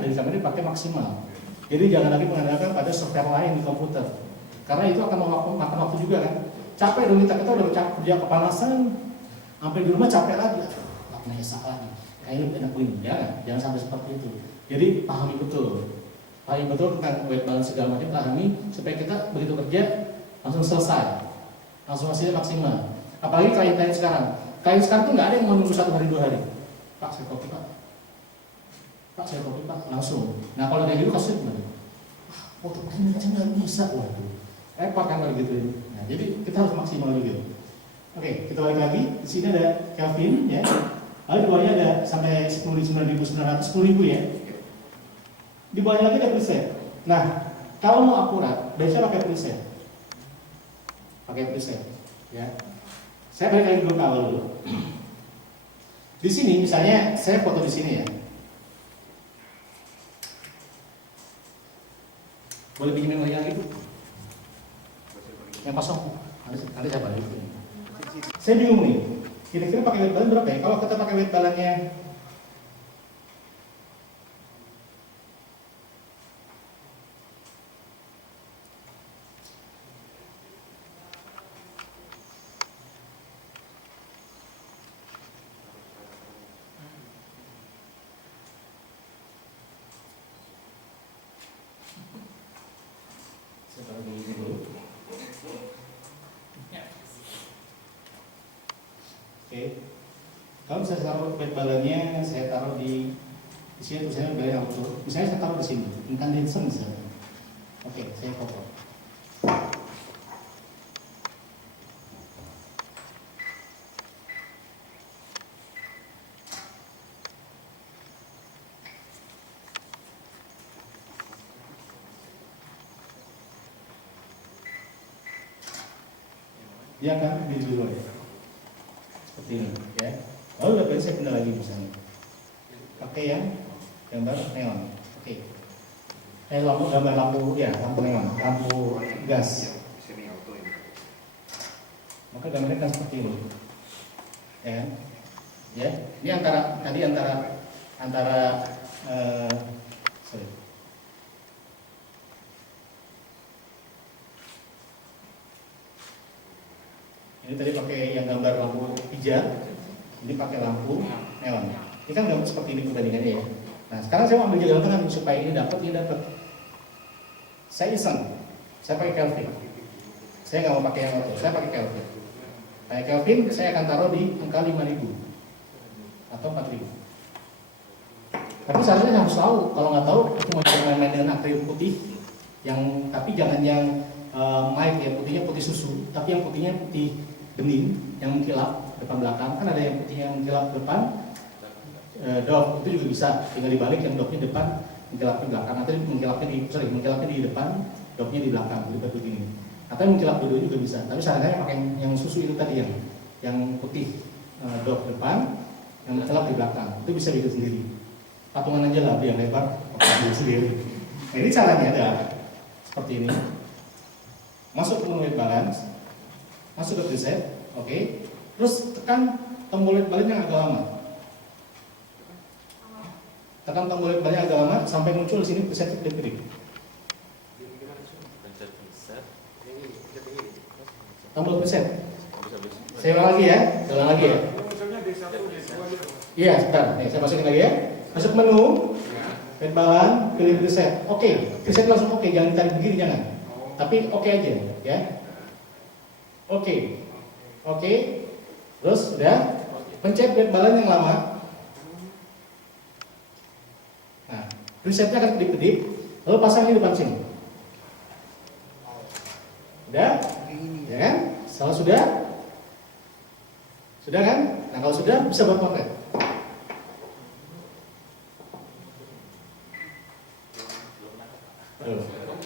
ada di kamera dipakai maksimal. Jadi jangan lagi mengandalkan pada software lain di komputer, karena itu akan makan waktu juga kan. Capek dong kita udah kerja kepanasan, sampai di rumah capek lagi, lapnya salah lagi. Kayaknya lebih enak begini, jangan sampai seperti itu. Jadi pahami betul tentang weight balance segala macam, pahami supaya kita begitu kerja langsung selesai, langsung hasilnya maksimal. Apalagi klien sekarang tuh nggak ada yang menunggu 1 hari 2 hari. Pak saya kopi pak, langsung. Nah kalau dari dulu kasusnya gimana? Foto begini aja nggak bisa, waduh, repot kan kalau gitu ini. Nah jadi kita harus maksimal juga. Oke, kita balik lagi. Di sini ada Kelvin, ya. Lalu di bawahnya ada sampai 10.900, 10.000 ya. Di bawahnya lagi ada preset. Nah kalau mau akurat, biasanya pakai preset, ya. Saya balik lagi dulu ke awal dulu. Di sini misalnya saya foto di sini ya. Boleh pinjemin lagi itu? Yang kosong. Nanti saya balik. Saya bingung nih. Kira-kira pakai weight balance berapa ya? Kalau kita pakai weight balance-nya kalau saya taruh weight balance-nya, saya taruh di sini tulisannya balance auto. Misalnya saya taruh di sini, incandescent misalnya. Oke, saya foto. Ya kan, video ya. Seperti ini, ya. Lalu udah saya pindah lagi misalnya. Pakai yang gambar neon. Oke. Gambar lampu neon, lampu gas. Maka gambarnya kan seperti ini. Ya. Ya. Ini antara sorry. Ini tadi pakai yang gambar lampu hijau, ini pakai lampu neon. Ini kan gambar seperti ini perbandingannya ya. Nah sekarang saya mau ambil jalan tengah supaya ini dapat. Saya iseng, saya pakai Kelvin. Saya nggak mau pakai yang auto, saya pakai Kelvin. Pakai Kelvin saya akan taruh di angka 5.000 atau 4.000. Tapi seharusnya harus tahu, kalau nggak tahu cuma main-main dengan akrilik putih, tapi jangan yang mild ya, putihnya putih susu, tapi yang putihnya putih bening yang mengkilap depan belakang. Kan ada yang putih yang mengkilap depan, dop itu juga bisa, tinggal dibalik yang dopnya depan mengkilapnya belakang, atau mengkilapnya di depan, dopnya di belakang, jadi begini. Atau mengkilap dulu juga bisa, tapi sarannya pakai yang susu itu tadi yang putih dop depan, yang mengkilap di belakang, itu bisa bikin sendiri. Patungan aja lah, yang lebar, pakai sendiri. Nah ini caranya ada seperti ini. Masuk ke weight balance, masuk ke preset, oke. Terus tekan tombol weight balance yang agak lama. Tekan tombol weight balance yang agak lama sampai muncul di sini preset klik. Tombol preset. Saya ulang lagi ya. Iya, sebentar. Nih, saya masukin lagi ya. Masuk menu, weight balance, pilih preset. Oke, preset langsung oke, jangan ditarik begini jangan. Tapi oke aja, ya. Oke. Terus udah pencet weight balance yang lama. Nah, presetnya akan kedip-kedip, lalu pasang di depan sini. Udah? Ya kan? Kalau sudah kan? Nah kalau sudah bisa buat potret.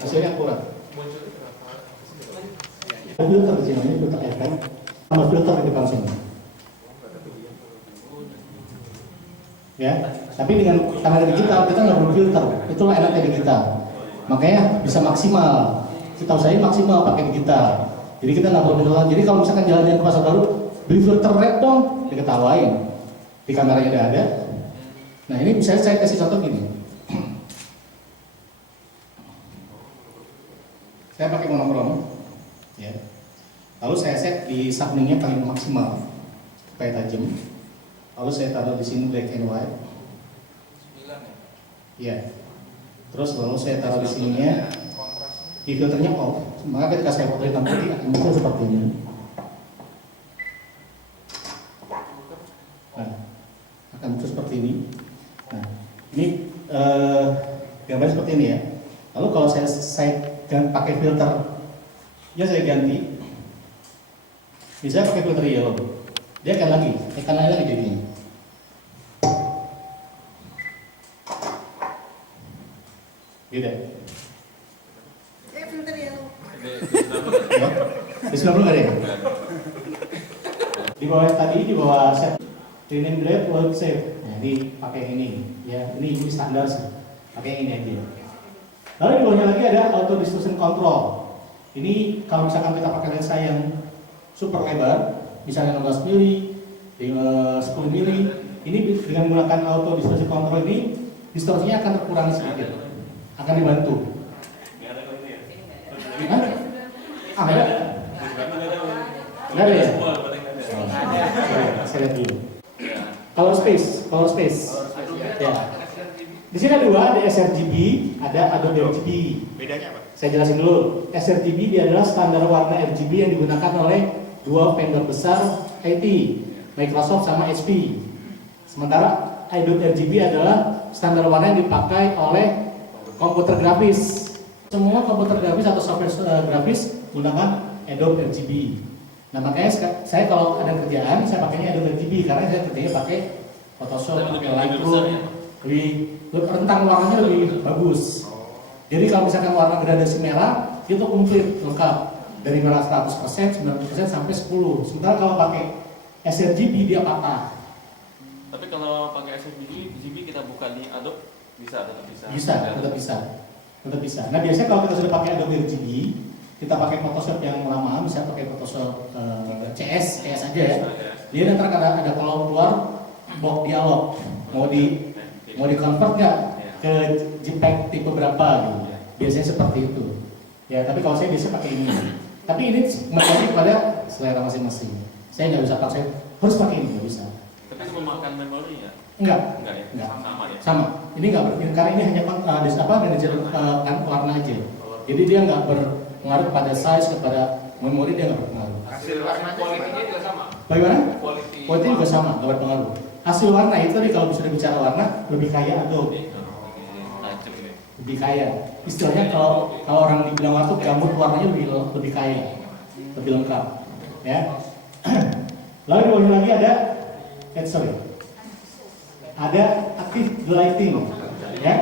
Hasilnya akurat. Filter di sini, filter FM, sama filter di depan sini. Ya, tapi dengan kamera digital kita nggak perlu filter, itulah enaknya digital. Makanya bisa maksimal. Kita usahain maksimal pakai digital. Jadi kita nggak perlu filter. Jadi kalau misalkan jalan-jalan ke pasar baru, beli filter red dong, diketawain. Di kameranya udah ada. Nah ini misalnya saya kasih contoh gini. Saya pakai monokrom, ya. Lalu saya set di sharpeningnya paling maksimal supaya tajam. Lalu saya taruh di sini black and white. 9 ya? Iya. Terus lalu saya taruh di sininya, di filternya off. Maka ketika saya foto hitam putih akan muncul seperti ini. Nah, akan muncul seperti ini. Nah, ini gambarnya seperti ini ya. Lalu kalau saya pakai filter, ya saya ganti. Bisa pakai filter yellow. Dia akan lagi jadinya. Gitu. Filter yellow. Di 90 nggak ada ya? Di bawah yang tadi, di bawah set rename drive work save. Nah, ini pakai ini, ya ini standar sih. Pakai ini aja. Lalu di bawahnya lagi ada auto distortion control. Ini kalau misalkan kita pakai lensa yang super lebar, misalnya 16 mili, 10 mili, ini dengan menggunakan auto distortion control ini, distorsinya akan terkurangi sedikit, akan dibantu. Hah? Ah, ada? Nggak ada ya? Saya lihat dulu. Color space. Ya. Di sini ada dua, ada sRGB, ada Adobe RGB. Bedanya apa? Saya jelasin dulu. sRGB dia adalah standar warna RGB yang digunakan oleh dua vendor besar IT, Microsoft sama HP. Sementara Adobe RGB adalah standar warna yang dipakai oleh komputer grafis. Semua komputer grafis atau software grafis gunakan Adobe RGB. Nah makanya saya kalau ada kerjaan saya pakainya Adobe RGB karena saya kerjanya pakai Photoshop, pakai Lightroom, lebih rentang warnanya lebih bagus. Jadi kalau misalkan warna gradasi merah itu komplit lengkap dari merah 100%, 90% sampai 10. Sementara kalau pakai sRGB dia patah. Tapi kalau pakai sRGB kita buka di Adobe tetap bisa. Nah biasanya kalau kita sudah pakai Adobe RGB, kita pakai Photoshop yang lama, misalnya pakai Photoshop CS aja ya. Dia nanti ada kolom keluar box dialog, mau di convert nggak ke JPEG tipe berapa gitu. Biasanya seperti itu. Ya tapi kalau saya biasanya pakai ini. Tapi ini kembali kepada selera masing-masing. Saya nggak bisa paksa harus pakai ini, nggak bisa. Tapi memakan memori ya? Enggak. Ya? Sama ya? Sama. Ini nggak karena ini hanya manajer warna aja. Jadi dia nggak berpengaruh kepada size, kepada memori, dia nggak berpengaruh. Hasil warna kualitinya juga sama? Bagaimana? Kualiti juga sama, nggak berpengaruh. Hasil warna itu tadi kalau sudah bicara warna lebih kaya Adobe. Lebih kaya. Istilahnya kalau orang dibilang waktu gamut warnanya lebih kaya, lebih lengkap. Ya. Lalu di bawahnya lagi ada ada active lighting, ya.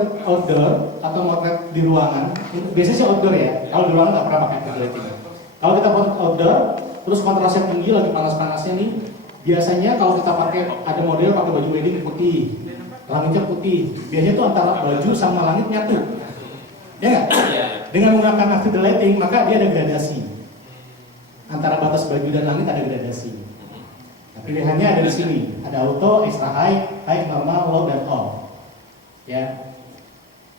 Outdoor atau motret di ruangan. Biasanya sih outdoor ya. Kalau di ruangan nggak pernah pakai active lighting. Kalau kita outdoor, terus kontrasnya tinggi lagi panas-panasnya nih. Biasanya kalau kita pakai ada model pakai baju wedding putih, langitnya putih. Biasanya tuh antara baju sama langit nyatu. Ya nggak? Dengan menggunakan active lighting maka dia ada gradasi. Antara batas baju dan langit ada gradasi. Nah, pilihannya ada di sini. Ada auto, extra high, normal, low dan off. Ya.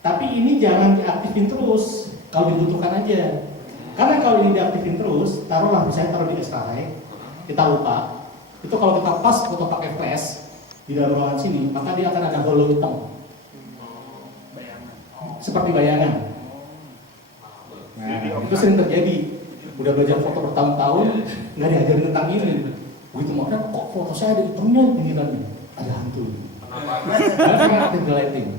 Tapi ini jangan diaktifin terus kalau dibutuhkan aja. Karena kalau ini diaktifin terus, taruhlah misalnya taruh di extra high, kita lupa. Itu kalau kita pas foto pakai flash di dalam ruangan sini, maka dia akan ada halo hitam. Seperti bayangan. Nah, itu sering terjadi. Udah belajar foto bertahun-tahun, nggak diajarin tentang ini. Begitu makanya kok foto saya ada hitamnya pikiran ada hantu. Karena active lighting.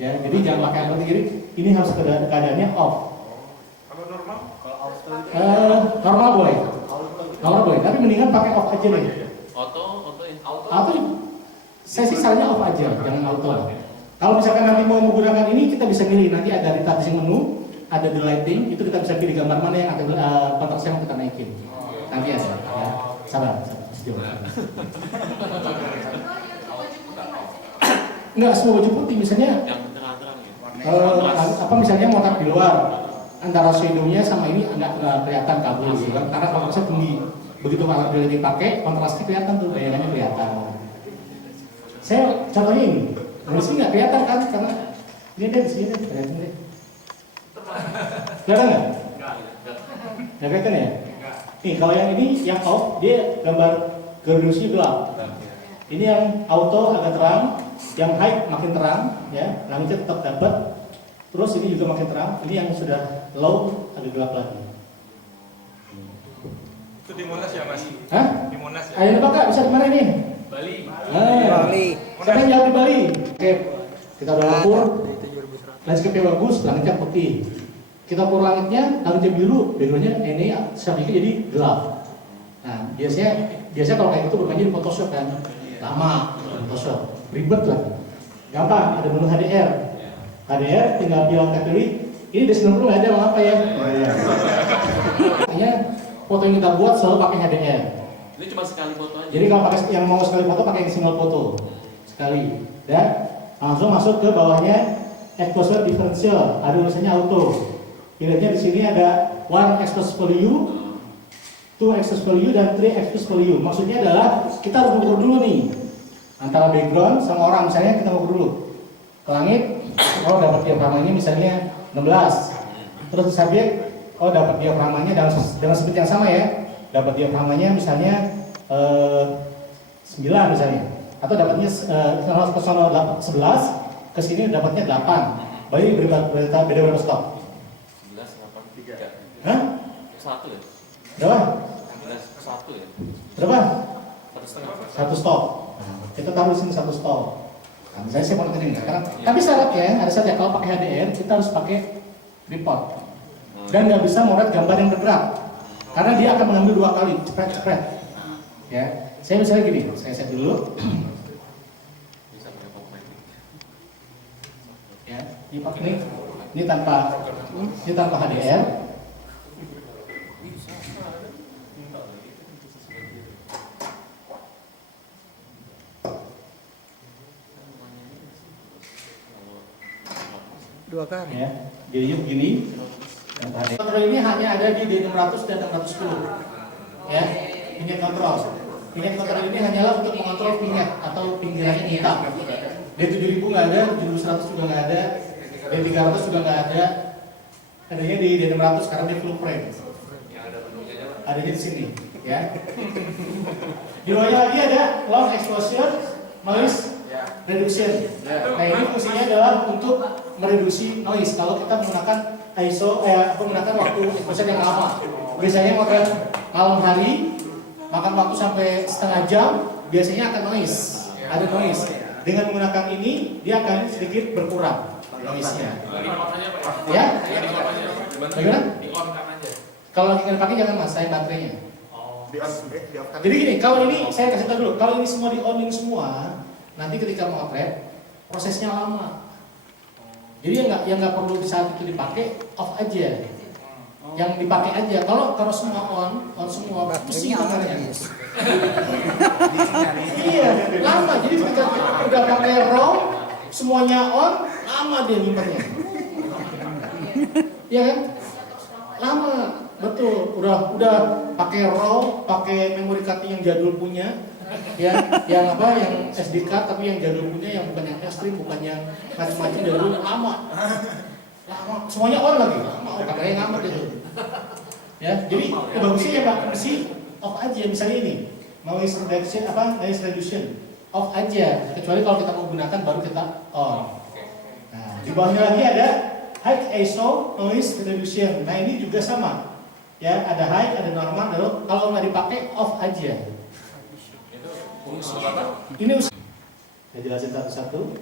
Ya, jadi jangan pakai apa kiri. Ini harus keadaannya off. Kalau normal? Normal boleh. Normal boleh, tapi mendingan pakai off aja deh. Auto saya sih sarannya off aja, jangan auto. Kalau misalkan nanti mau menggunakan ini, kita bisa milih. Nanti ada di tab menu, ada di lighting, itu kita bisa pilih gambar mana yang ada kontrasnya yang kita naikin. Nanti ya, sabar. Enggak semua baju putih, misalnya misalnya mau taruh di luar, antara shadownya sama ini nggak kelihatan kabel gitu kan, karena kontrasnya tinggi. Begitu alat lighting pakai, kontrasnya kelihatan tuh, bayangannya kelihatan. Saya contohnya ini, di sini nggak kelihatan kan, karena ini ada di sini, kelihatan deh. Kelihatan nggak? Nggak kelihatan ya? Nih kalau yang ini yang off dia gambar garis gelap. Ini yang auto agak terang, yang high makin terang, ya langitnya tetap dapat. Terus ini juga makin terang. Ini yang sudah low agak gelap lagi. Itu di Monas ya Mas? Hah? Di Monas ya? Ayo Pak, bisa di mana ini? Bali. Bali. Siapa yang jawab di Bali? Oke, kita udah ukur. Landscape-nya bagus, langitnya putih. Kita ukur langitnya, langitnya biru, backgroundnya ini sedikit jadi gelap. Nah, biasanya kalau kayak gitu bermain di Photoshop kan, lama Photoshop, ribet lah. Gampang, ada menu HDR. HDR tinggal pilih, ini di 90 nggak ada mau apa ya? Makanya foto yang kita buat selalu pakai HDR. Ini cuma sekali foto aja. Jadi kalau pakai yang mau sekali foto pakai single foto sekali, dan langsung masuk ke bawahnya exposure differential, ada tulisannya auto. Pilihnya di sini ada one expose value, two expose value, dan three expose value. Maksudnya adalah kita harus ukur dulu nih antara background sama orang. Misalnya kita ukur dulu ke langit, oh dapat diafragmanya misalnya 16. Terus di subjek, oh dapat diafragmanya dengan speed yang sama ya. Dapat diafragmanya misalnya 9 misalnya, atau dapatnya 11 ke sini dapatnya 8. Berarti beda berapa stop? 11, 8, 3. Hah? 1 ya? Berapa? 11, 1 ya? Berapa? 1,5. Satu stop. Nah, kita taruh di sini satu stop. Nah, misalnya saya mau ini sekarang. Tapi syaratnya ada syaratnya kalau pakai HDR kita harus pakai report dan nggak bisa melihat gambar yang bergerak karena dia akan mengambil 2 kali cepet. Ya, saya misalnya gini, saya set dulu. Bisa pakai pemain. Ya, ini tanpa HDR. Dua kali. Ya, jadi begini. Kontrol ini hanya ada di D600 dan 610. Ya, pingat kontrol. Pingat kontrol ini hanyalah untuk mengontrol pingat atau pinggirannya hitam. D7000 nggak ada, D7100 juga nggak ada, D300 juga nggak ada. Adanya di D600 karena dia full frame. Adanya di sini, ya. Di bawahnya lagi ada long exposure, noise reduction. Nah ini fungsinya adalah untuk mereduksi noise. Kalau kita menggunakan ISO, menggunakan waktu exposure yang lama. Biasanya motret malam hari, makan waktu sampai setengah jam, biasanya akan noise, ada noise. Dengan menggunakan ini, dia akan sedikit berkurang noise-nya. Ya? Bagaimana? Kalau lagi nggak dipakai jangan mas, saya baterainya. Jadi gini, kalau ini saya kasih tahu dulu, kalau ini semua di on-in semua, nanti ketika motret prosesnya lama. Jadi yang nggak perlu di saat itu dipakai, off aja. Yang dipakai aja. Kalau semua on semua, pusing kameranya. Iya, lama. Jadi ketika udah pakai RAW, semuanya on, lama dia nyimpannya. Iya kan? Lama, betul. Udah pakai RAW, pakai memory card yang jadul punya. Ya, yang SD card tapi yang jadul punya, yang bukan yang ekstrim, bukan yang macam-macam jadul, lama, semuanya on lagi, lama, kameranya ngamat itu. Ya, jadi bagusnya ya Pak, mesti off aja. Misalnya ini, noise reduction, off aja. Kecuali kalau kita mau gunakan baru kita on. Nah, di bawahnya lagi ada high ISO noise reduction. Nah ini juga sama, ya ada high, ada normal. Lalu kalau nggak dipakai off aja. Ini saya jelasin satu-satu.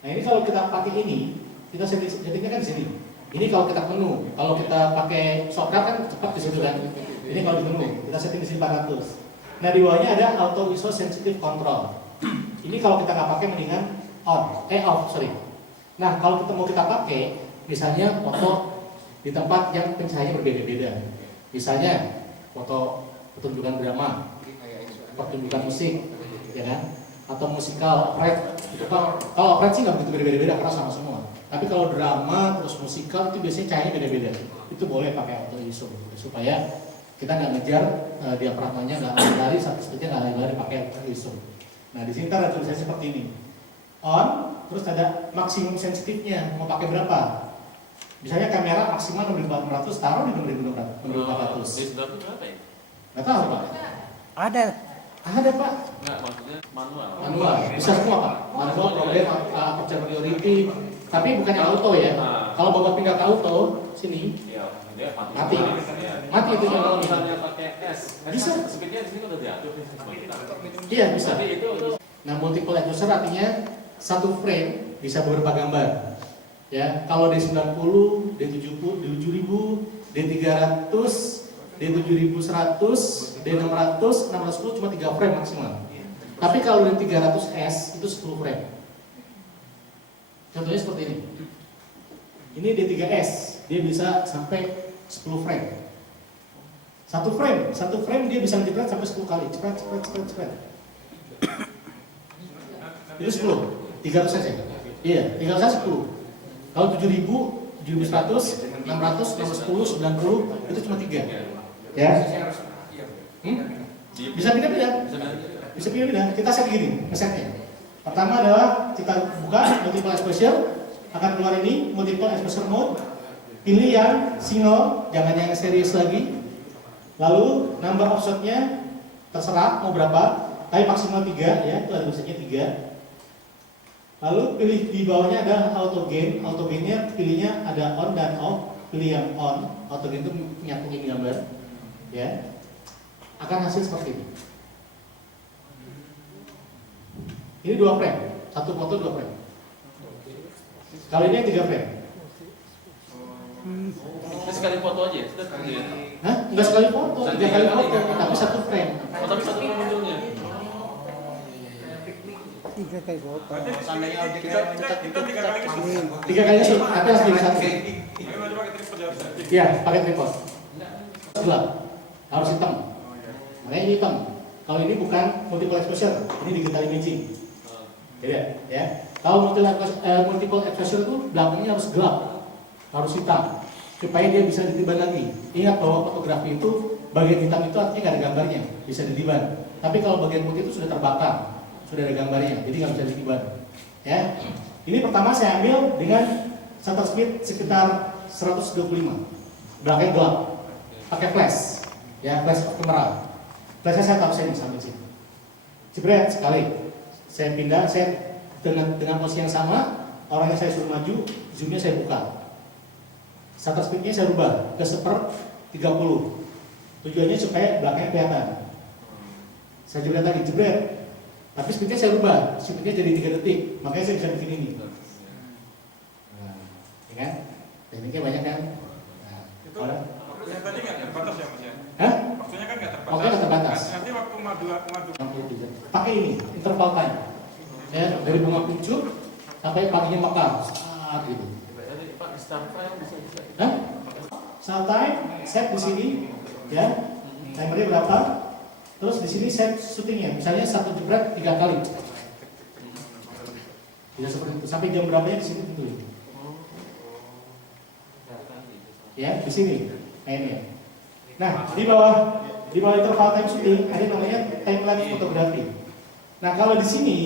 Nah ini kalau kita pakai ini, kita settingnya kan di sini. Ini kalau kita menu, kalau kita pakai shortcut kan cepat di situ kan. Ini kalau di menu, kita setting di sini 400. Nah di bawahnya ada auto ISO sensitive control. Ini kalau kita nggak pakai mendingan off, sorry. Nah kalau kita pakai, misalnya foto di tempat yang pencahayaannya berbeda-beda. Misalnya foto pertunjukan drama, pertunjukan musik, ya kan? Atau musikal, opera. Kalau opera sih nggak begitu beda-beda karena sama semua. Tapi kalau drama terus musikal itu biasanya cahayanya beda-beda. Itu boleh pakai auto ISO supaya kita nggak ngejar diafragmanya nggak lari, satu speednya nggak lari pakai auto ISO. Nah di sini ada tulisannya seperti ini. On, terus ada maksimum sensitifnya mau pakai berapa? Misalnya kamera maksimal 6400, taruh di 6400. Di sebelah itu berapa ya? Nggak tahu Pak. Ada. Ada Pak. Enggak, maksudnya manual. Manual, bisa semua Pak. Manual, problem, aperture priority. Tapi bukannya auto ya. Kalau Bapak pindah ke auto, sini, Iya, dia mati. Iya. Mati itu Kalau yang misalnya pakai S, Bisa. speednya di sini udah diatur nih sama kita. Iya bisa. Tapi itu Nah multiple exposure artinya satu frame bisa beberapa gambar. Ya, kalau D90, D70, D7000, D300, D7100, D600, 610 cuma 3 frame maksimal. Tapi kalau D300S itu 10 frame. Contohnya seperti ini. Ini D3S, dia bisa sampai 10 frame. Satu frame dia bisa menjepret sampai 10 kali. Cepet. Itu 10. 300 saja. Iya, 300 saja 10. Kalau 7000, 7100, 600, 610, 90 itu cuma 3. Ya. Bisa pindah-pindah. Bisa pindah-pindah. Kita set gini, setnya. Pertama adalah kita buka multiple exposure, akan keluar ini multiple exposure mode. Pilih yang single, jangan yang series lagi. Lalu number of shot-nya terserah mau berapa, tapi maksimal 3 ya, itu ada tulisannya 3. Lalu pilih di bawahnya ada auto gain. Auto gain-nya pilihnya ada on dan off. Pilih yang on. Auto gain itu nyatuin gambar. Ya. Akan hasil seperti ini. Ini 2 frame. Satu foto 2 frame. Kali ini 3 frame. ini sekali foto aja ya? Sudah seperti itu. Hah? Enggak sekali foto, 3 kali foto, tapi 1 frame. Oh, tapi satu munculnya. 3 kali foto. Berarti kita 3 kali ke sini. 3 kali shoot, tapi harus jadi 1. Ayo maju pakai tripod ya. Iya, pakai tripod. Gelap, harus hitam. Makanya ini hitam. Kalau ini bukan multiple exposure, ini digital imaging. Beda, ya. Kalau multiple exposure itu belakangnya harus gelap, harus hitam, supaya dia bisa ditiban lagi. Ingat bahwa fotografi itu bagian hitam itu artinya nggak ada gambarnya, bisa ditiban. Tapi kalau bagian putih itu sudah terbakar, sudah ada gambarnya, jadi nggak bisa ditiban. Ya, ini pertama saya ambil dengan shutter speed sekitar 125, belakang gelap, pakai flash, ya flash of camera. Flashnya saya taruh sini sampai sini. Jebret sekali, saya pindah, saya dengan posisi yang sama, orangnya saya suruh maju, zoomnya saya buka. Shutter speednya saya rubah ke 1/30. Tujuannya supaya belakangnya kelihatan. Saya jebret lagi, jebret. Tapi speednya saya rubah, speednya jadi 3 detik. Makanya saya bisa bikin ini. Nah, ya kan? Tekniknya banyak kan? Nah, Itu yang tadi nggak terbatas ya Mas ya? hah? Waktunya kan nggak terbatas. Waktunya nggak terbatas. Nanti waktu madu 63. Pakai ini, interval time. Ya, dari bunga kuncup sampai paginya mekar. Saat gitu. Berarti Pak di start file bisa. Hah? Saat time, set di sini, ya. Timernya berapa? Terus di sini set syutingnya. Misalnya satu jebret 3 kali. Tidak seperti itu. Sampai jam berapanya di sini tentu. Ya, di sini mainnya. Nah, di bawah interval time shooting ada namanya time lapse fotografi. Nah, kalau di sini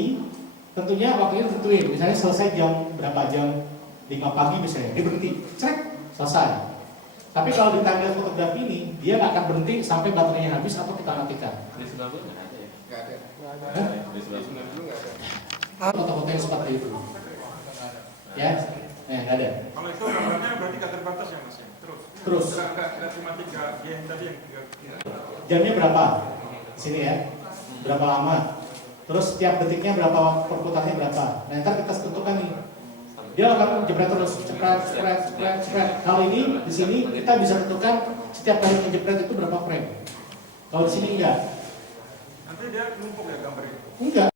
tentunya waktunya ditentuin. Misalnya selesai jam berapa, jam 5 pagi misalnya, dia berhenti, cek, selesai. Tapi kalau di time lapse fotografi ini, dia nggak akan berhenti sampai baterainya habis atau kita matikan. Di sebelah gue nggak ada ya? Nggak ada. Hah? Di sebelah sana. Dulu nggak ada. Foto-foto yang seperti itu. Ya, nggak ada. Kalau itu gambarnya berarti nggak terbatas ya Mas ya? Terus. Nggak cuma 3 yang tadi yang 3. Jamnya berapa? Sini ya. Berapa lama? Terus setiap detiknya berapa, perputarannya berapa? Nah, ntar kita tentukan nih. Dia akan jepret terus, jepret. Kalau ini di sini kita bisa tentukan setiap kali menjepret itu berapa frame. Kalau di sini enggak. Nanti dia numpuk ya gambar itu. Enggak,